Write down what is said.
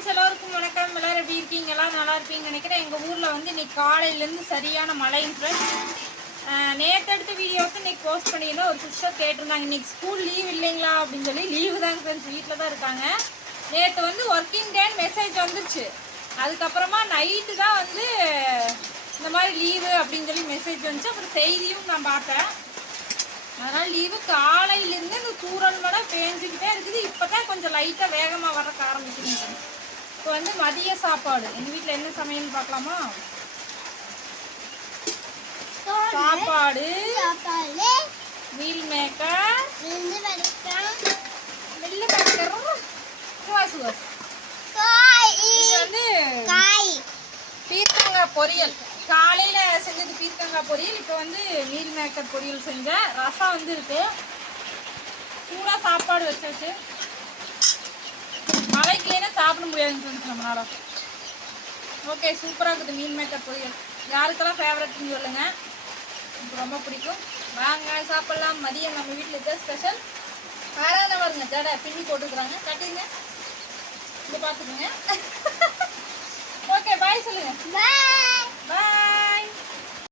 Friends எல்லாருக்கும் வணக்கம். எல்லாரும் எப்படி இருக்கீங்க எல்லாம் நல்லா இருப்பீங்கன்னு நினைக்கிறேன். எங்கள் ஊரில் வந்து இன்னைக்கு காலையிலேருந்து சரியான மழைங்க ஃப்ரெண்ட்ஸ். நேற்று எடுத்த வீடியோவுக்கு இன்றைக்கி போஸ்ட் பண்ணியிருந்தோம். ஒரு சிஸ்டர் கேட்டிருந்தாங்க இன்றைக்கி ஸ்கூல் லீவ் இல்லைங்களா? அப்படின்னு சொல்லி. லீவு தாங்க ஃப்ரெண்ட்ஸ் வீட்டில் தான் இருக்காங்க. நேற்று வந்து ஒர்க்கிங் டேன்னு மெசேஜ் வந்துருச்சு. அதுக்கப்புறமா நைட்டு தான் வந்து இந்த மாதிரி லீவு அப்படின்னு சொல்லி மெசேஜ் வந்துச்சு. அப்புறம் செய்தியும் நான் பார்த்தேன். அதனால் லீவு காலையிலேருந்து இந்த தூரல் மழை பேஞ்சுக்கிட்டே இருக்குது. இப்போ தான் கொஞ்சம் லைட்டாக வேகமாக வர காரணம் வந்து மதிய சாப்பாடு. எங்கள் வீட்டில் என்ன சமையல்னு பார்க்கலாமா சாப்பாடு. சாப்பாடு மீல் மேக்கர் ரெண்டு மேக்கர் சுவாஸ் காய் வந்து காய் பீர்க்கங்காய் பொரியல். காலையில் செஞ்சது பீர்க்கங்காய் பொரியல். இப்போ வந்து மீல் மேக்கர் பொரியல் செஞ்சேன் ரசம் வந்து இருக்கு. சூடாக சாப்பாடு வச்சாச்சு மழைக்குலேயே சாப்பிட முடியாதுன்னு ஓகே சூப்பராக இருக்குது மீன் மேக்கர் பொரியல். யாருக்கெல்லாம் ஃபேவரட்னு சொல்லுங்கள் எனக்கு ரொம்ப பிடிக்கும். வாங்க சாப்பிட்லாம். மதியம் நம்ம வீட்டில் இருக்க ஸ்பெஷல் யாராவது வருங்க ஜடை பின்னி போட்டுக்கிறாங்க கட்டிங்க இங்கே பார்த்துக்குங்க ஓகே பாய் சொல்லுங்கள்